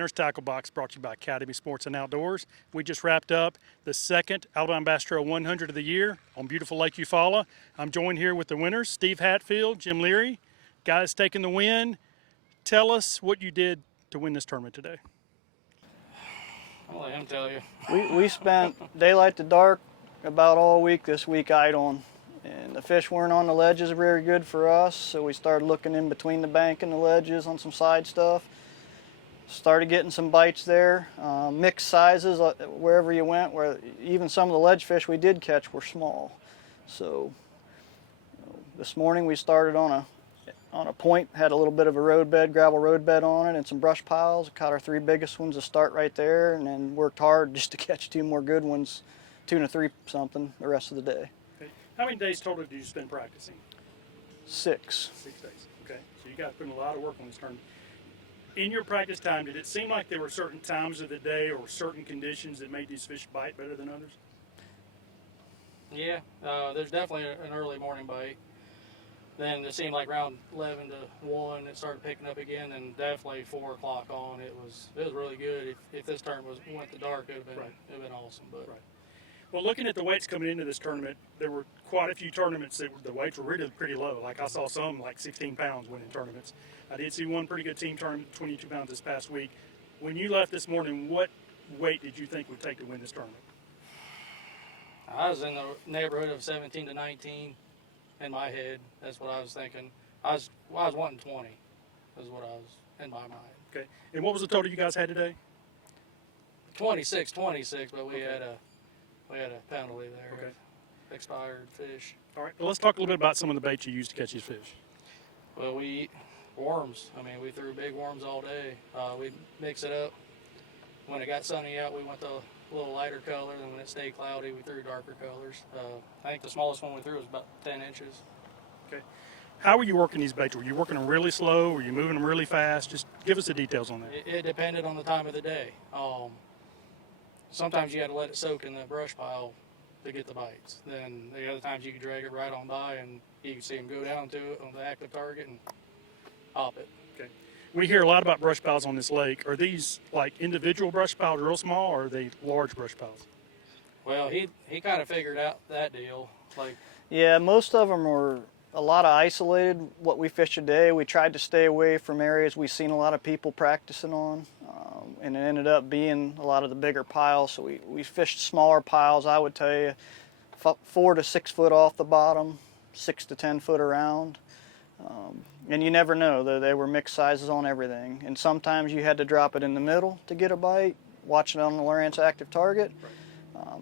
Winner's Tackle Box brought to you by Academy Sports and Outdoors. We just wrapped up the second Alabama Bass Trail 100 of the year on beautiful Lake Eufaula. I'm joined here with the winners, Steve Hatfield, Jim Leary. Guys taking the win. Tell us what you did to win this tournament today. I'll let him tell you. We spent daylight to dark about all week this week idling, and the fish weren't on the ledges very good for us, so we started looking in between the bank and the ledges on some side stuff. Started getting some bites there, mixed sizes wherever you went, where even some of the ledge fish we did catch were small. So this morning we started on a point, had a little bit of a road bed, gravel road bed on it, and some brush piles. Caught our 3 biggest ones to start right there, and then worked hard just to catch 2 more good ones, 2 and a 3 something the rest of the day. Okay. How many days total did you spend practicing? 6. 6 days. Okay, so you guys put in a lot of work on this tournament. In your practice time, did it seem like there were certain times of the day or certain conditions that made these fish bite better than others? Yeah, there's definitely an early morning bite. Then it seemed like around 11 to 1 it started picking up again, and definitely 4 o'clock on it was really good. If this tournament went to dark, it would have been awesome. But right. Well, looking at the weights coming into this tournament, there were quite a few tournaments that the weights were really pretty low. Like I saw some like 16 pounds winning tournaments. I did see one pretty good team tournament, 22 pounds this past week. When you left this morning, what weight did you think would take to win this tournament? I was in the neighborhood of 17 to 19 in my head. That's what I was thinking. I was wanting 20 is what I was in my mind. Okay. And what was the total you guys had today? 26, but we had a penalty there. Okay. Expired fish. All right. Well, let's talk a little bit about some of the baits you used to catch these fish. Well, we eat worms. I mean, we threw big worms all day. We mix it up. When it got sunny out, we went to a little lighter color. Then when it stayed cloudy, we threw darker colors. I think the smallest one we threw was about 10 inches. Okay. How were you working these baits? Were you working them really slow? Were you moving them really fast? Just give us the details on that. It depended on the time of the day. Sometimes you had to let it soak in the brush pile to get the bites. Then the other times you could drag it right on by and you could see them go down to it on the active target and pop it. Okay. We hear a lot about brush piles on this lake. Are these like individual brush piles, real small, or are they large brush piles? Well, he kind of figured out that deal. Yeah, most of them were a lot of isolated. What we fished today, we tried to stay away from areas we've seen a lot of people practicing on, and it ended up being a lot of the bigger piles. So we fished smaller piles, I would tell you, 4 to 6 foot off the bottom, 6 to 10 foot around. And you never know, they were mixed sizes on everything. And sometimes you had to drop it in the middle to get a bite, watch it on the Lowrance active target.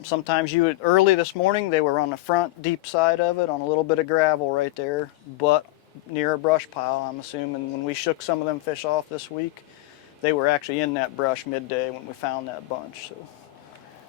Sometimes early this morning, they were on the front deep side of it on a little bit of gravel right there, but near a brush pile, I'm assuming. When we shook some of them fish off this week, they were actually in that brush midday when we found that bunch.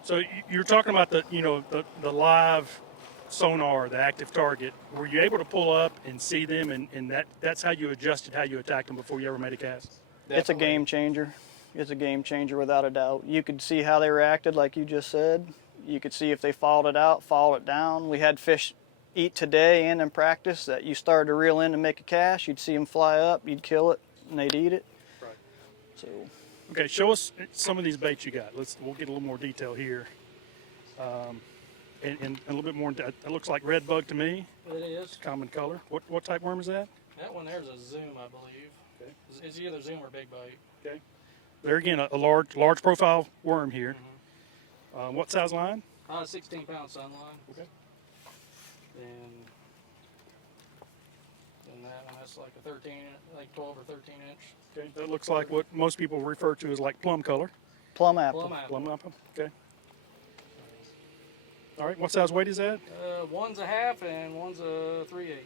So you're talking about the live sonar, the active target. Were you able to pull up and see them, and that's how you adjusted how you attacked them before you ever made a cast? Definitely. It's a game changer. It's a game changer without a doubt. You could see how they reacted, like you just said. You could see if they followed it out, followed it down. We had fish eat today and in practice that you started to reel in to make a cast. You'd see them fly up, you'd kill it, and they'd eat it. Right. So. Okay, show us some of these baits you got. We'll get a little more detail here. And a little bit more. It looks like red bug to me. It is. Common color. What type worm is that? That one there's a zoom, I believe. Okay. It's either zoom or big bite. Okay. There again, a large profile worm here. Mm-hmm. What size line? 16-pound sunline. Okay. And that one, that's like a 12 or 13 inch. Okay. That looks like what most people refer to as like plum color. Plum apple. Plum apple. Okay. All right. What size weight is that? One's a half and one's a 3/8.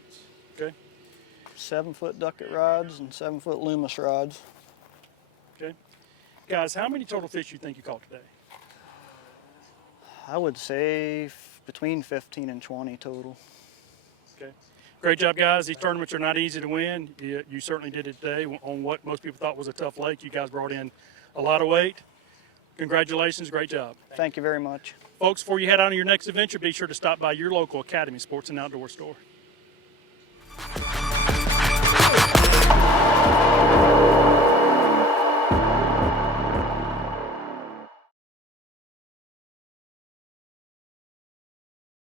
Okay. 7-foot ducket rods and 7-foot Loomis rods. Okay. Guys, how many total fish you think you caught today? I would say between 15 and 20 total. Okay. Great job, guys. These tournaments are not easy to win. You certainly did it today on what most people thought was a tough lake. You guys brought in a lot of weight. Congratulations. Great job. Thank you very much. Folks, before you head on to your next adventure, be sure to stop by your local Academy Sports and Outdoor store.